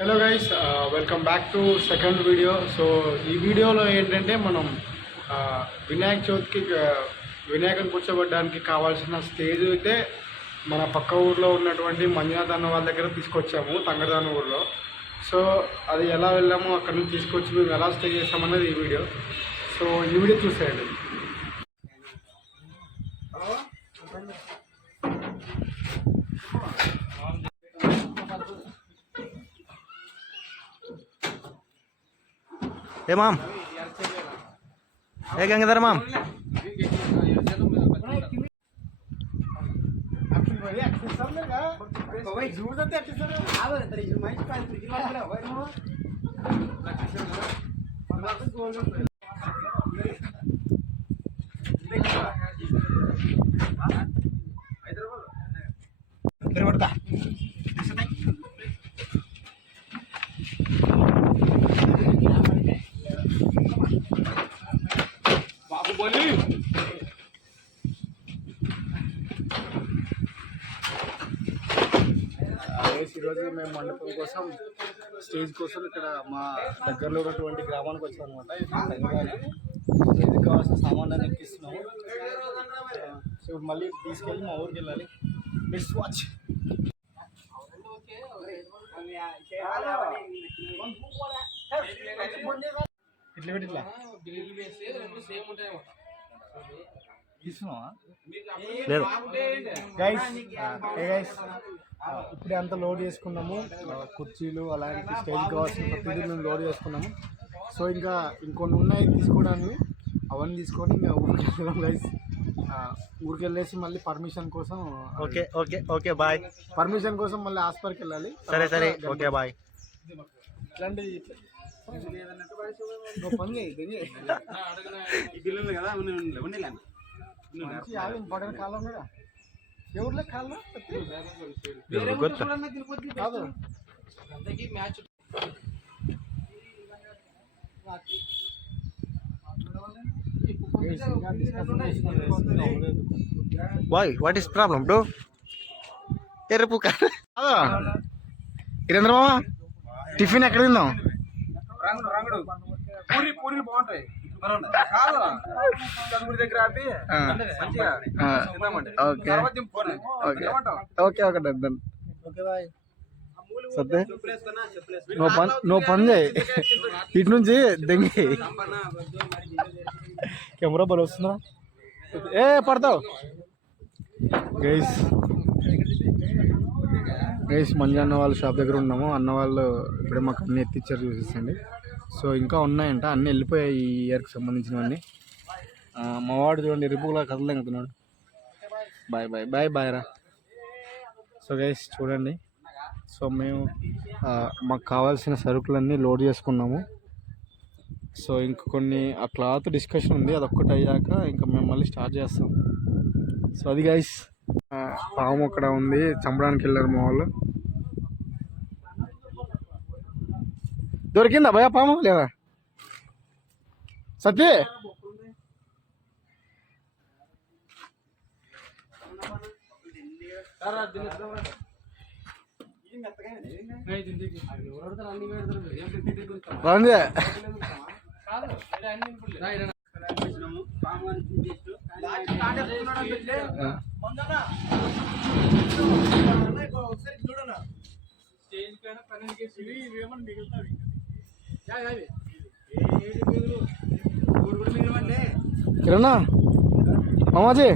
Hello guys, welcome back to second video. So ఈ వీడియోలో ఏంటంటే మనం వినాయక చవితికి వినాయకుని కూర్చోబెట్టడానికి కావాల్సిన స్టేజ్ అయితే మన పక్క ఊర్లో ఉన్నటువంటి మంజునాథ్ అన్న వాళ్ళ దగ్గర తీసుకొచ్చాము, తంగదాన ఊర్లో. సో అది ఎలా వెళ్ళామో అక్కడ నుంచి తీసుకొచ్చి మేము ఎలా స్టే చేస్తామన్నది ఈ వీడియో. సో ఈ వీడియో చూసేయండి. ఏ మామ్ ఏ గంగాధర మామ్ ఈరోజు మేము మండపం కోసం స్టేజ్ కోసం ఇక్కడ మా దగ్గరలో ఉన్నటువంటి గ్రామానికి వచ్చాం అనమాట. ఇది కావాల్సిన సామాన్లు ఎక్కిస్తున్నాము. సో మళ్ళీ తీసుకెళ్ళి మా ఊరికి వెళ్ళాలి. మిస్ వాచ్ ఇట్లా పెట్టి ఇట్లా తీసుకున్నావా గైస్? ఇప్పుడే అంతా లోడ్ చేసుకున్నాము, కుర్చీలు అలాంటి స్టేజ్ కావాల్సిన ప్రతిదీ మేము లోడ్ చేసుకున్నాము. సో ఇంకా ఇంకొన్ని ఉన్నాయి తీసుకోవడానికి, అవన్నీ తీసుకొని ఇంకా ఊరికి వెళ్దాం గైస్. ఊరికి వెళ్ళేసి మళ్ళీ పర్మిషన్ కోసం okay okay okay bye permission కోసం మళ్ళీ హాస్పిటల్కి వెళ్ళాలి. సరే సరే ఓకే బాయ్. ఇట్లాంటి పని కదా ఇంపార్టెంట్ కాలం మీద ఎవరిలో కాలం కాదు. Boy what is problem bro? ఎర్రపు కాదా ఇరేంద్ర మామ? టిఫిన్ ఎక్కడ తిందాం? పూరీలు బాగుంటాయి. Okay okay done. సత్తే నువ్వు పని చేయి, ఇటు నుంచి దెంగి కెమెరా బలు వస్తుందా? ఏ పడతావు గైస్. మంజు అన్న వాళ్ళ షాప్ దగ్గర ఉన్నాము. అన్న వాళ్ళు ఇప్పుడే మాకు అన్ని ఎత్తిచ్చారు, చూసేసండి. సో ఇంకా ఉన్నాయంట, అన్నీ వెళ్ళిపోయాయి ఈ ఇయర్కి సంబంధించినవన్నీ. మా వాడు చూడండి రిపులా కదలేకపోతున్నాడు. బాయ్ బాయ్ బాయ్ బాయ్ రా. సో గైస్ చూడండి, సో మేము మాకు కావాల్సిన సరుకులన్నీ లోడ్ చేసుకున్నాము. సో ఇంక కొన్ని ఆ క్లాత్ డిస్కషన్ ఉంది, అదొక్కటి అయ్యాక ఇంకా మేము మళ్ళీ స్టార్ట్ చేస్తాం. సో అది గైస్, పాము అక్కడ ఉంది, చంపడానికి వెళ్ళారు మా వాళ్ళు. దొరికిందా భయ పాము లేదా? సత్య రండి. కిరణా మామాజీ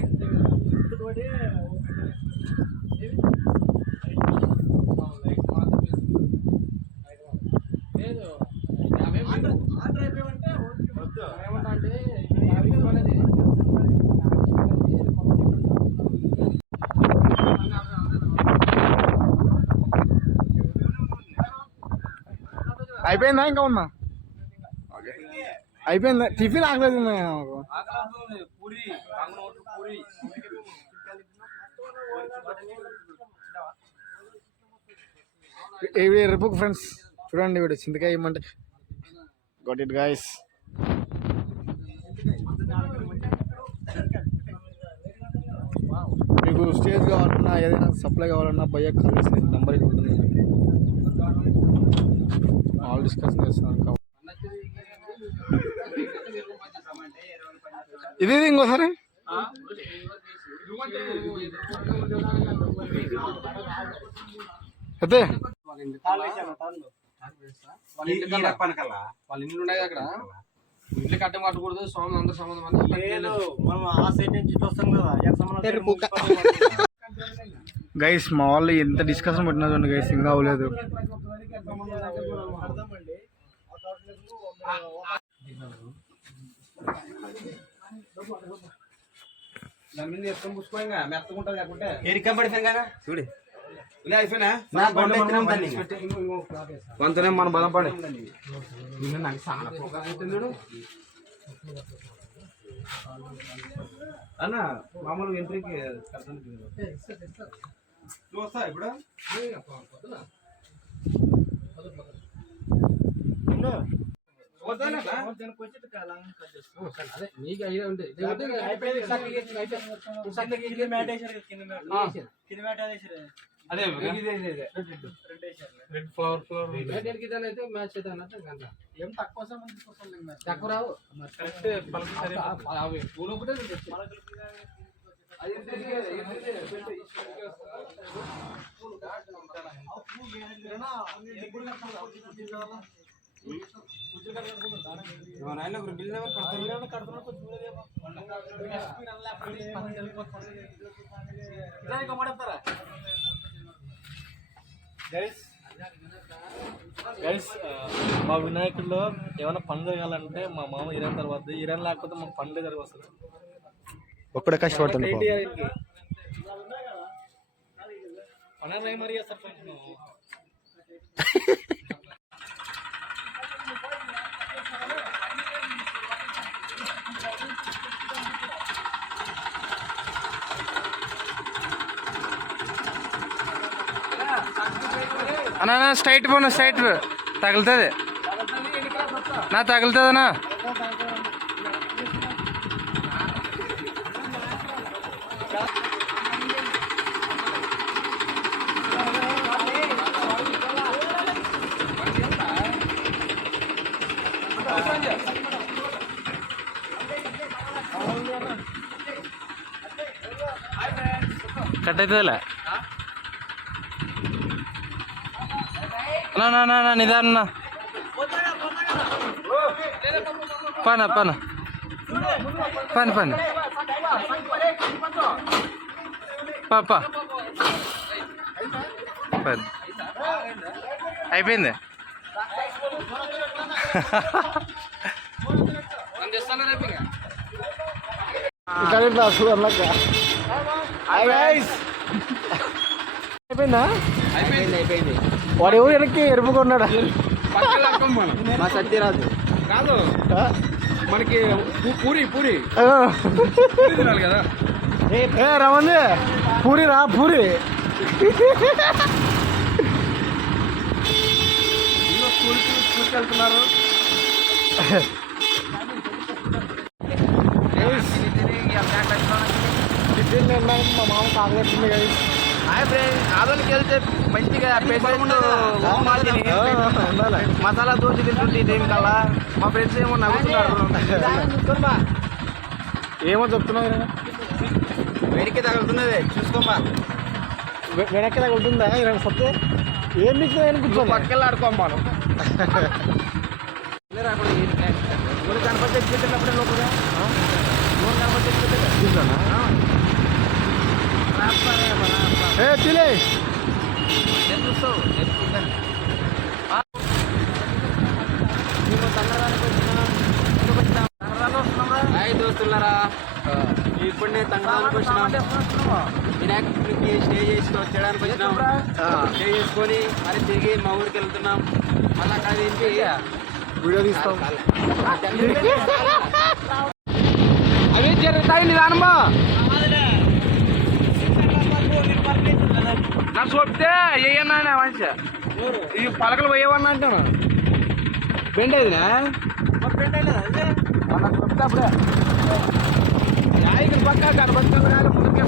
అయిపోయిందా? ఇంకా ఉన్నా అయిపోయిందా? టిఫిన్ ఆకలేదు. ఇవి రేపు ఫ్రెండ్స్ చూడండి, వీడు చింతకాయ ఇవ్వమంటే గాట్ ఇట్ గైస్. మీకు స్టేజ్ కావాలన్నా ఏదైనా సప్లై కావాలన్నా భయ్య కాల్ చేసి నెంబర్ ఉంటుంది. వాళ్ళు డిస్కషన్ చేస్తున్నారు ఇంకా. ఇది ఇంకోసారి అదే వాళ్ళ ఇల్లు ఉన్నాయి అక్కడ. ఇల్లు కట్టం కట్టకూడదు, స్వామి అందరు సంబంధం గైస్ మా వాళ్ళు ఎంత డిస్కషన్ పెట్టినా చూడండి గైస్, ఇంకా అవ్వలేదు. దాని మీద ఎత్తుకొని పుచ్చుకోగా మెత్తకుంటుంది లేకుంటే చూడు అయిపోయినా కొంతనే మన బలం పడే నాకు చాలా పోగా అవుతుంది అన్న. మామూలుగా ఎంట్రీకి వస్తా ఇప్పుడు నీకు ఐడియా ఉంది. అదే రెడ్ ఫ్లవర్ అయితే మ్యాచ్ అయితే అన్నట్టు ఏం తక్కువ రావు. పూలు ఒకటే గైస్ మా వినాయకుల్లో ఏమైనా పండుగ జరగాలంటే మా మామ ఇరాన్ తర్వాత, ఇరాన్ లేకపోతే మాకు పండుగ జరగదు అసలు. ఒక్కడే కష్టపడుతుంది. పండుగ మరి చేస్తారు. అన్నా స్ట్రైట్ పోను, స్ట్రైట్ తగులుతుంది నా, తగులుతుందనా? కట్ అవుతుందిలే నా నిదాన్న పన పన పని పని పాప పని అయిపోయింది. అయిపోయిందా? అయిపోయింది. వాడు ఎవరు వెనక్కి ఎరుపుకున్నాడా? మా సత్యరాజు కాదు, మనకి పూరి పూరి తినాలి కదా. రమంది పూరి రా, పూరి స్కూల్కి వెళ్తున్నారు. మా మామ కాగలేస్తుంది కదా. ఆదోనికి వెళ్తే మంచిగా మసాలా దోశ తింటుంటే టైం కల్లా మా ఫ్రెండ్స్ ఏమో నవ్వుతున్నారు. ఏమో చెప్తున్నావు, వెనక్కి తగులుతున్నది చూసుకోమా. వెనక్కి తగులుతుందా? సత్తే ఏం మీకు కూర్చోండి, పక్కన ఆడుకోమ్మాను. కనపడి తెచ్చిపెట్టినప్పుడే లోపల కనపడి తెచ్చిపెట్టాను. తిలే చూస్తావు దోస్తులారా, ఇప్పుడు నేను తంగడానికి వచ్చినా, వినాయకుడికి స్టే చేసి వచ్చేయడానికి వచ్చినాం. స్టే చేసుకొని మరి తిరిగి మా ఊరికి వెళ్తున్నాం. మళ్ళీ అక్కడ ఏంటి వీడియో తీస్తాం. అవి జరుగుతాయి నిదానమా. నాకు చెప్తే ఏయన్నా మంచి ఈ పలకలు పోయేవన్నా అంటాను. బెండ్ అయిందినా చెప్తే అప్పుడే పక్క కనబడుతుంది. ముందుకు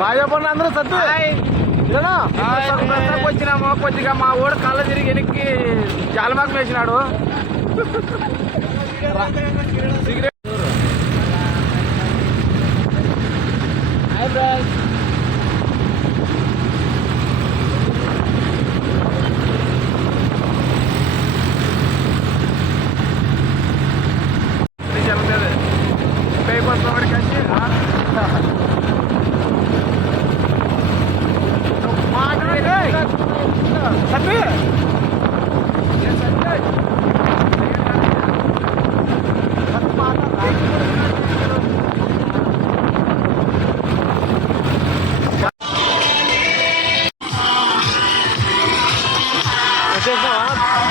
బాగా చెప్పండి అందరూ. సత్తు వచ్చినాము కొద్దిగా మా ఊడు కళ్ళ తిరిగి వెనక్కి జాలమాకు వేసినాడు.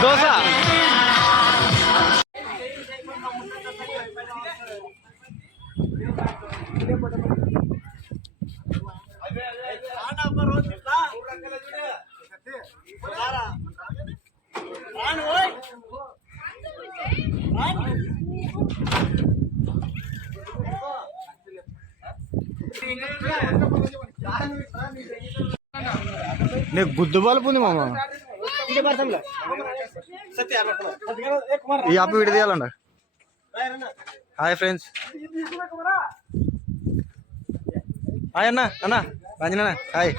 దోశ నీకు గుద్దు బలుపు ఉంది మామ. ఈ యాప్ వీడియో తీయాలంట. Hi friends. హాయ్ అన్న. అన్న రంజన హాయ్.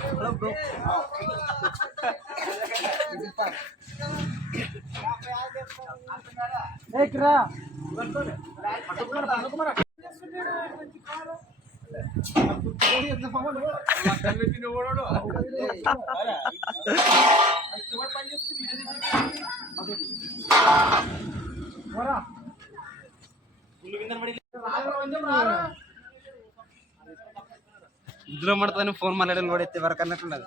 ఇద్దరు మడతాను ఫోన్ మాట్లాడని కూడా ఎత్తే వరకు అన్నట్లున్నది.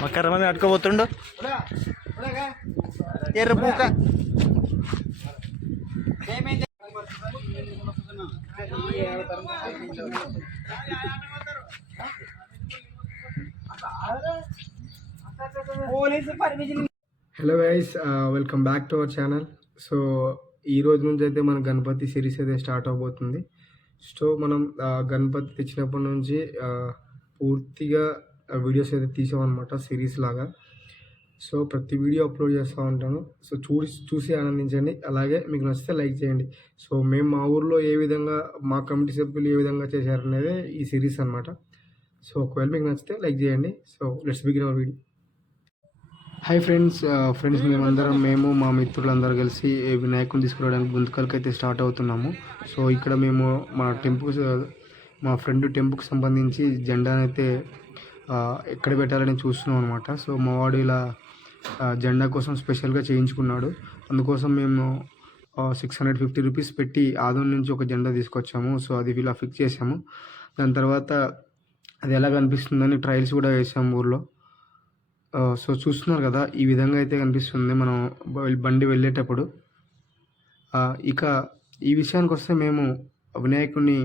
మా కర్మ అట్టుకోబోతుండు ఎర్ర పూక. Hello guys, welcome back to our channel. So ఈ రోజు నుంచి అయితే మన గణపతి సిరీస్ అయితే స్టార్ట్ అవబోతుంది. సో మనం గణపతి తెచ్చినప్పటి నుంచి పూర్తిగా వీడియోస్ అయితే తీసామన్నమాట, సిరీస్ లాగా. సో ప్రతి వీడియో అప్లోడ్ చేస్తూ ఉంటాను. సో చూసి ఆనందించండి. అలాగే మీకు నచ్చితే లైక్ చేయండి. సో మేము మా ఊర్లో ఏ విధంగా మా కమిటీ సభ్యులు ఏ విధంగా చేశారనేదే ఈ సిరీస్ అనమాట. సో ఒకవేళ మీకు నచ్చితే లైక్ చేయండి. So let's begin our video. Hi friends. మేము మా మిత్రులందరూ కలిసి వినాయకుని తీసుకురావడానికి గుంతకల్కి అయితే స్టార్ట్ అవుతున్నాము. సో ఇక్కడ మేము మా ఫ్రెండ్ టెంపుల్కి సంబంధించి జెండాను అయితే ఎక్కడ పెట్టాలని చూస్తున్నాం అనమాట. సో మా వాడు ఇలా జెండా కోసం స్పెషల్గా చేయించుకున్నాడు. అందుకోసం మేము 650 రూపీస్ పెట్టి ఆదోన్ నుంచి ఒక జెండా తీసుకొచ్చాము. సో అది ఇలా ఫిక్స్ చేసాము. దాని తర్వాత అది ఎలా కనిపిస్తుందని ట్రయల్స్ కూడా వేసాము ఊర్లో. సో చూస్తున్నారు కదా, ఈ విధంగా అయితే కనిపిస్తుంది మనం బండి వెళ్ళేటప్పుడు. ఇక ఈ విషయానికి వస్తే మేము వినాయకుడిని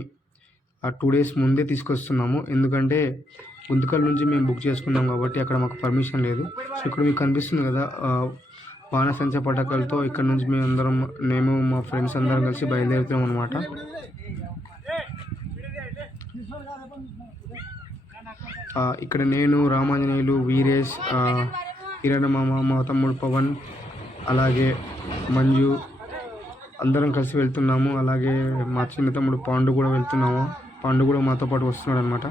2 days ముందే తీసుకొస్తున్నాము. ఎందుకంటే గుంతకల్ నుంచి మేము బుక్ చేసుకున్నాం కాబట్టి అక్కడ మాకు పర్మిషన్ లేదు. సో ఇక్కడ మీకు కనిపిస్తుంది కదా, బాణసంచ పటాకాలతో ఇక్కడ నుంచి మేము మా ఫ్రెండ్స్ అందరం కలిసి బయలుదేరుతాం అనమాట. ఇక్కడ నేను, రామాంజనేయులు, వీరేష్, కిరణ్ మామ, మా తమ్ముడు పవన్, అలాగే మంజు అందరం కలిసి వెళ్తున్నాము. అలాగే మా చిన్న తమ్ముడు పాండు కూడా వెళ్తున్నాము. పాండు కూడా మాతో పాటు వస్తున్నాడు అనమాట.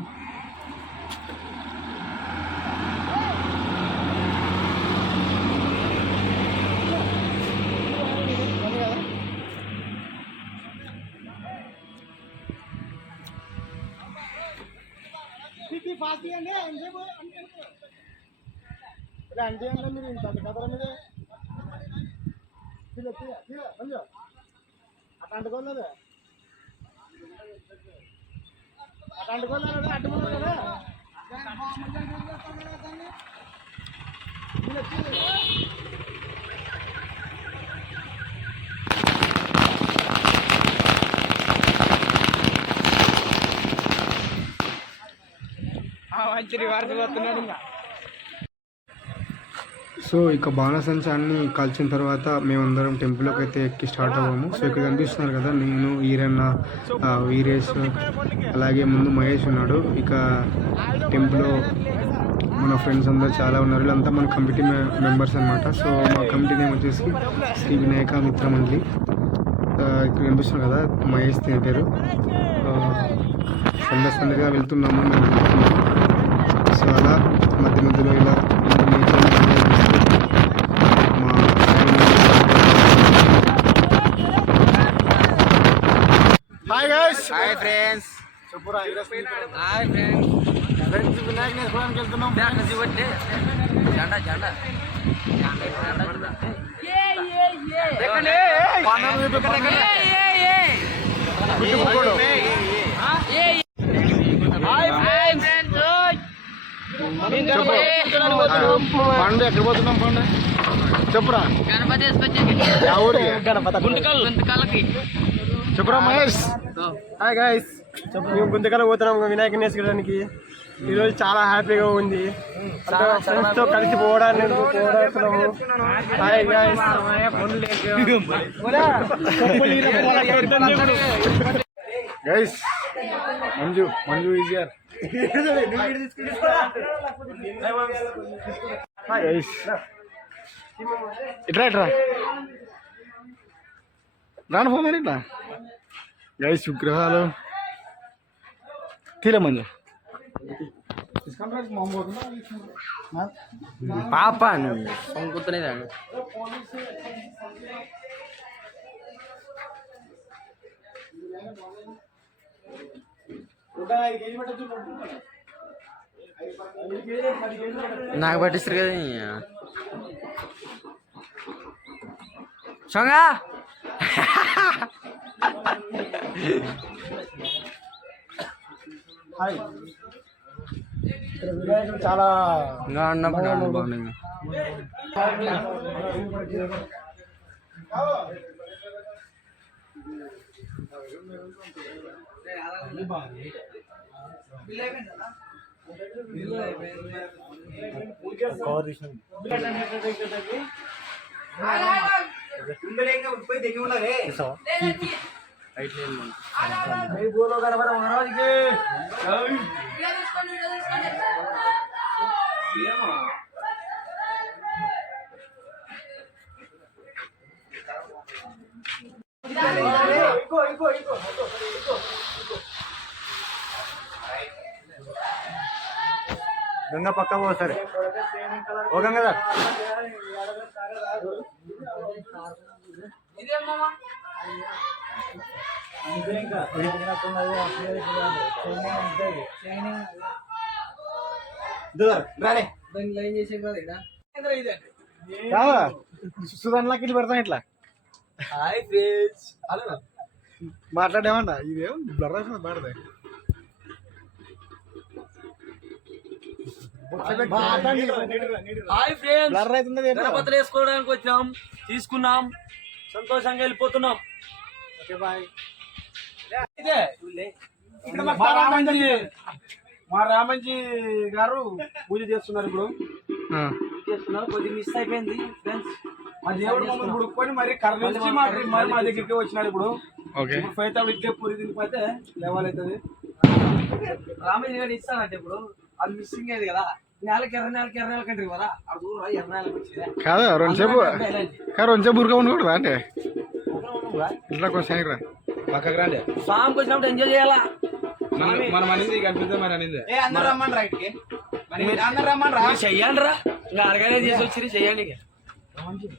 మంచి రివార్స్ పోతున్నాడు. సో ఇక బాణసంచాన్ని కాల్చిన తర్వాత మేమందరం టెంపుల్లోకి అయితే ఎక్కి స్టార్ట్ అవ్వము. సో ఇక్కడ కనిపిస్తున్నారు కదా, నేను, ఈరన్న, వీరేష్, అలాగే ముందు మహేష్ ఉన్నాడు. ఇక టెంపుల్లో మన ఫ్రెండ్స్ అందరూ చాలా ఉన్నారు. వీళ్ళంతా మన కమిటీ మెంబర్స్ అనమాట. సో మా కమిటీ నేమ్ వచ్చేసి శ్రీ వినాయక మిత్ర మండలి. ఇక్కడ కనిపిస్తున్నారు కదా, మహేష్ దీని పేరు. సందర్గా వెళ్తున్నాము మేము. సో అలా మధ్య మధ్యలో ఇలా hi guys. Hi friends. Hi friends. Vinayaka నేర్చుకోవడానికి వెళ్తున్నాం. జెండా జెండా పండు ఎక్కడ పోతున్నాం? పండు చెప్పురా. చెప్పురా మహేష్. హాయ్ గైస్, మేము గుంతకల్ పోతున్నాం వినాయకుని వేసుకోవడానికి. ఈరోజు చాలా హ్యాపీగా ఉంది. ఫ్రెండ్స్తో కలిసి పోవడానికి hi guys. Guys Manju easier. ఇట్రా ఇట్రా రాను పోమని ఇట్లా. గైస్ విగ్రహాలు తీరే మంజు. పాప సంకుతున్నాయి. నాకు పట్టిస్తారు కదా సొంగా. చాలా ఇంకా అన్నప్పుడు బాగుంది. గంగా పక్క పోతారు. ఓ గంగా సుధాన్లకి పెడతాం ఇట్లా. Hi friends. మాట్లాడేమన్నా ఇదేం బ్లర్ అవుతుంది బాడదే. హాయ్ ఫ్రెండ్స్, గణపతులు వేసుకోవడానికి వచ్చాం, తీసుకున్నాం, సంతోషంగా వెళ్ళిపోతున్నాం. Okay bye. మా రామంజీ గారు పూజ చేస్తున్నారు. ఇప్పుడు కొద్దిగా మిస్ అయిపోయింది ఫ్రెండ్స్. మా దేవుడు మమ్మల్ని ఉడుక్కొని మరి కర్ణించి మా దగ్గరికి వచ్చినారు. ఇప్పుడు ఫైతాలు ఇట్లే పూరి తినిపోతే లెవెల్ అవుతుంది. రామయ్య గారు ఇస్తానంటే ఇప్పుడు అది మిస్సింగ్ అయ్యేది కదా. నెలకి ఎర్ర కంట్రీ కదా, అక్కడ దూరం ఎర్ర నెలకి వచ్చింది కాదా. రెండుసేపు ఊరుగా ఉండకూడదా అంటే ఇట్లా కొంచెం రా పక్కకు రాండి. స్వామికి వచ్చినప్పుడు ఎంజాయ్ చేయాలా. మనం అనేది కనిపిస్తే మరి అనేది రమ్మని రైట్కి అందరు రమ్మని రా. చెయ్యండి రా, ఇంకా అరగానే చేసి వచ్చి చెయ్యండి. ఫోన్ చేయండి.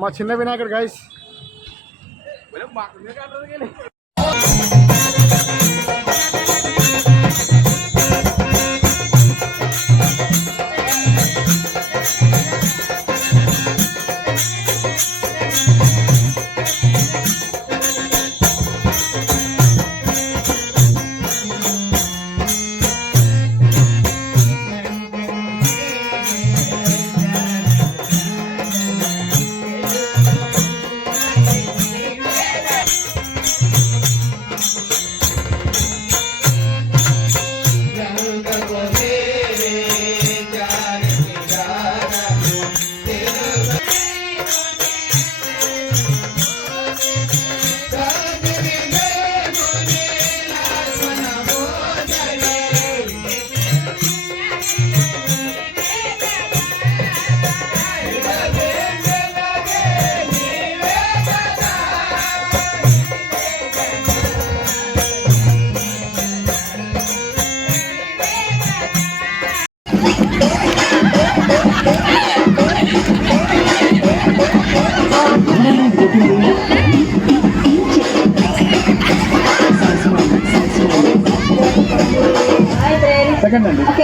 మా చిన్న వినాయకుడు గైస్.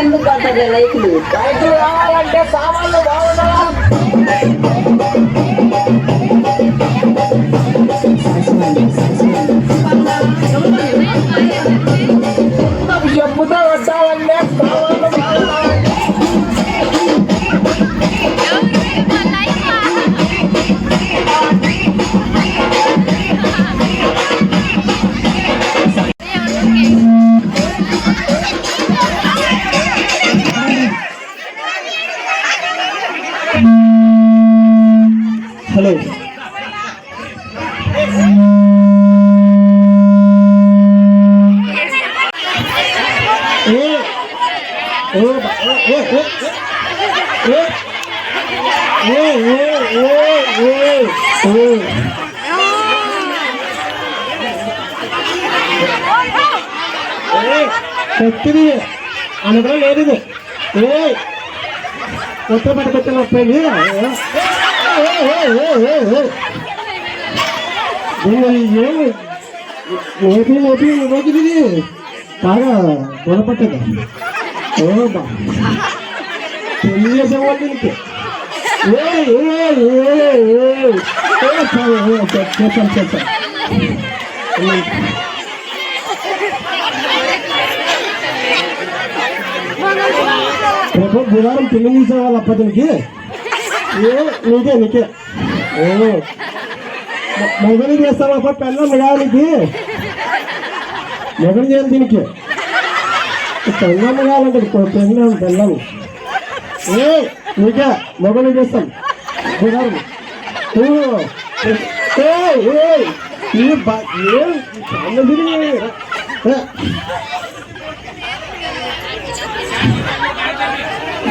ఎందుకు పడుతుంది లైట్లు కావాలంటే సామాన్లు చెప్పుతో వస్తామంటే హలో కొత్తది అనుకున్నా లేదు ఇది కొత్త పట్ట పెట్టిన వస్తుంది ఏపీ రోజుది బాగా గుణపట్టదు పెళ్లి చేసేవాళ్ళు దీనికి చేస్తాను రేపు బుధవారం పెళ్లి చేసేవాళ్ళు అప్పటికి నీకే మొగలు చేస్తావా పెళ్ళం కావాలికి మొగలు చేయాలి దీనికి పెళ్ళం కావాలంటే పెళ్ళం నీకే మొగలు చేస్తాం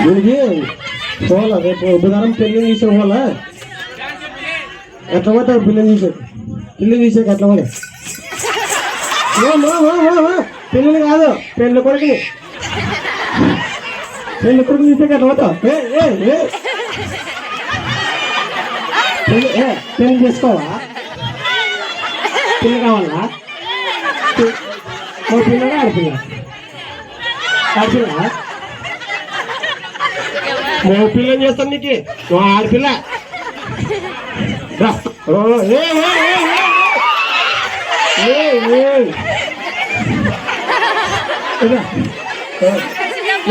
దీనికి పోవాలా రేపు బుధవారం పెళ్లి తీసే పోవాలా ఎట్లా పోతావు పిల్లి తీసాక ఎట్లా పోలే పెళ్ళిని కాదు పెళ్ళి కొడుకుని తీసాక ఎట్లా పోతావు పెళ్లి చేసుకోవా పిల్ల కావాలా ఓ పిల్లగా ఆడపిల్ల ఓ పిల్లని చేస్తాను నీకు ఓ ఆడపిల్ల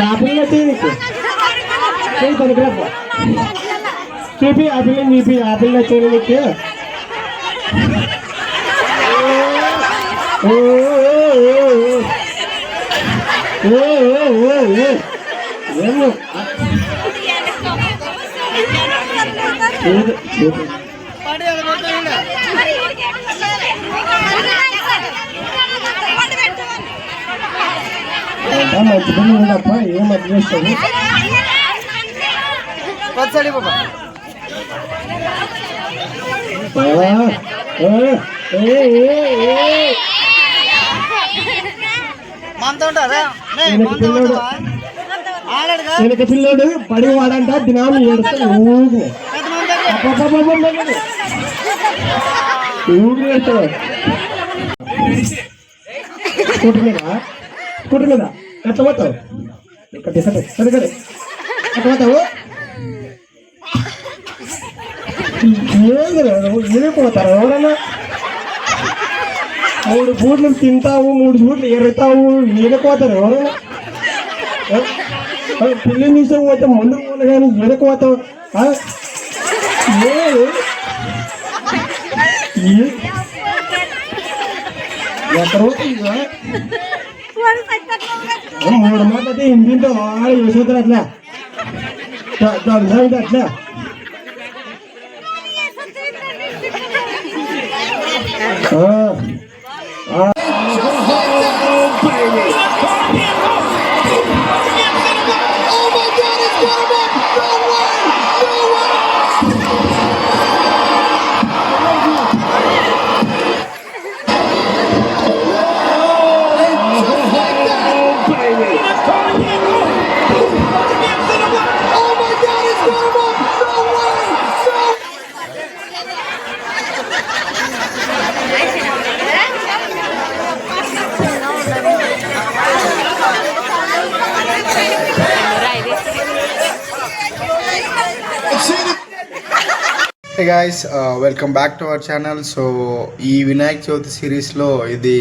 ఆపిల్ల నీకు పనికిరాప చూపి ఆ పిల్లని చూపి ఆ పిల్ల వచ్చేది నీకు ఏమో మంచి పని ఉందప్ప ఏం అర్థం చేస్తాను వెనక పిల్లోడు పడి వాడంట దినాలు ఏడుస్తాడు ఊరు ఏడుస్తాడు స్కూటర్ మీద ఎట్లా పోతావు ఎట్లా పోతావు ఏమైపోతారు ఎవరన్నా 3 బూట్లు తింటావు 3 బూట్లు ఎరుగుతావు ఏదైపోతారు ఎవరన్నా పిల్లి నిమిషం పోతే ముందుకు పోలే కానీ ఏదైపోతావు ఎక్కడో 3 మాటలు అయితే ఇంటింటో చూస్తారు అట్లా అట్లా hey guys welcome back to our channel. So ఈ వినాయక చవితి సిరీస్లో ఇది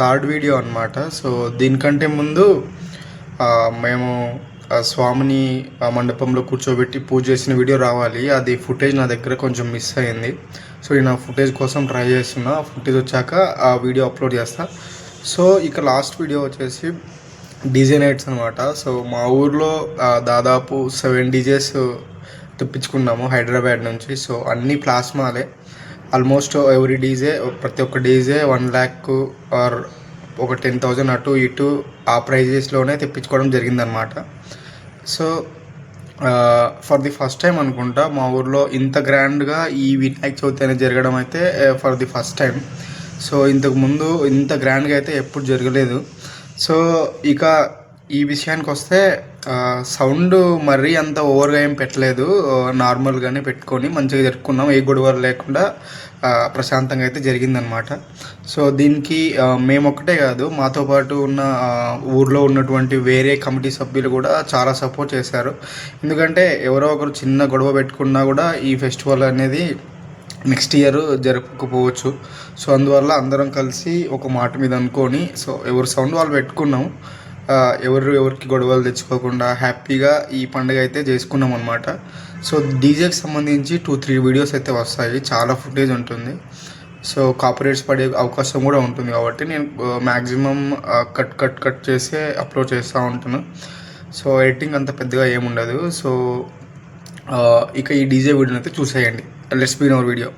థర్డ్ వీడియో అనమాట. సో దీనికంటే ముందు మేము స్వామిని మండపంలో కూర్చోబెట్టి పూజ చేసిన వీడియో రావాలి. అది ఫుటేజ్ నా దగ్గర కొంచెం మిస్ అయింది. సో నేను ఆ ఫుటేజ్ కోసం ట్రై చేస్తున్నా. ఫుటేజ్ వచ్చాక ఆ వీడియో అప్లోడ్ చేస్తా. సో ఇక లాస్ట్ వీడియో వచ్చేసి డీజే నైట్స్ అనమాట. సో మా ఊర్లో దాదాపు 7 DJs తెప్పించుకున్నాము హైదరాబాద్ నుంచి. సో అన్ని ప్లాస్మాలే. ఆల్మోస్ట్ ఎవ్రీ డీజే, ప్రతి ఒక్క డీజే 1 lakh ఆర్ ఒక 10,000 అటు ఇటు ఆ ప్రైజెస్లోనే తెప్పించుకోవడం జరిగిందనమాట. So for the first time అనుకుంటా మా ఊర్లో ఇంత గ్రాండ్గా ఈ వినాయక చవితి అనేది జరగడం అయితే for the first time. So ఇంతకుముందు ఇంత గ్రాండ్గా అయితే ఎప్పుడు జరగలేదు. సో ఇక ఈ విషయానికి వస్తే సౌండ్ మరీ అంత ఓవర్గా ఏం పెట్టలేదు, నార్మల్గానే పెట్టుకొని మంచిగా జరుపుకున్నాం. ఏ గొడవలు లేకుండా ప్రశాంతంగా అయితే జరిగిందనమాట. సో దీనికి మేము ఒక్కటే కాదు, మాతో పాటు ఉన్న ఊర్లో ఉన్నటువంటి వేరే కమిటీ సభ్యులు కూడా చాలా సపోర్ట్ చేశారు. ఎందుకంటే ఎవరో ఒకరు చిన్న గొడవ పెట్టుకున్నా కూడా ఈ ఫెస్టివల్ అనేది నెక్స్ట్ ఇయర్ జరపకపోవచ్చు. సో అందువల్ల అందరం కలిసి ఒక మాట మీద అనుకొని సో ఎవరు సౌండ్ వాళ్ళు పెట్టుకున్నాం. ఎవరికి గొడవలు తెచ్చుకోకుండా హ్యాపీగా ఈ పండుగ అయితే చేసుకున్నాం అనమాట. సో డీజేకి సంబంధించి 2-3 వీడియోస్ అయితే వస్తాయి, చాలా ఫుటేజ్ ఉంటుంది. సో కాపీరైట్స్ పడే అవకాశం కూడా ఉంటుంది కాబట్టి నేను మ్యాక్సిమం కట్ చేసి అప్లోడ్ చేస్తూ ఉంటాను. సో ఎడిటింగ్ అంత పెద్దగా ఏముండదు. సో ఇక ఈ డీజే వీడియోని అయితే చూసేయండి. Let's begin our video.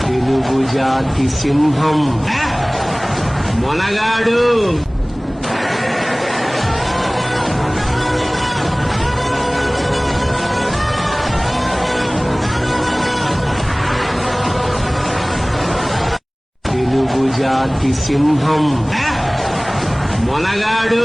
Telugu జాతి సింహం మొనగాడు. తెలుగు జాతి సింహం మొనగాడు.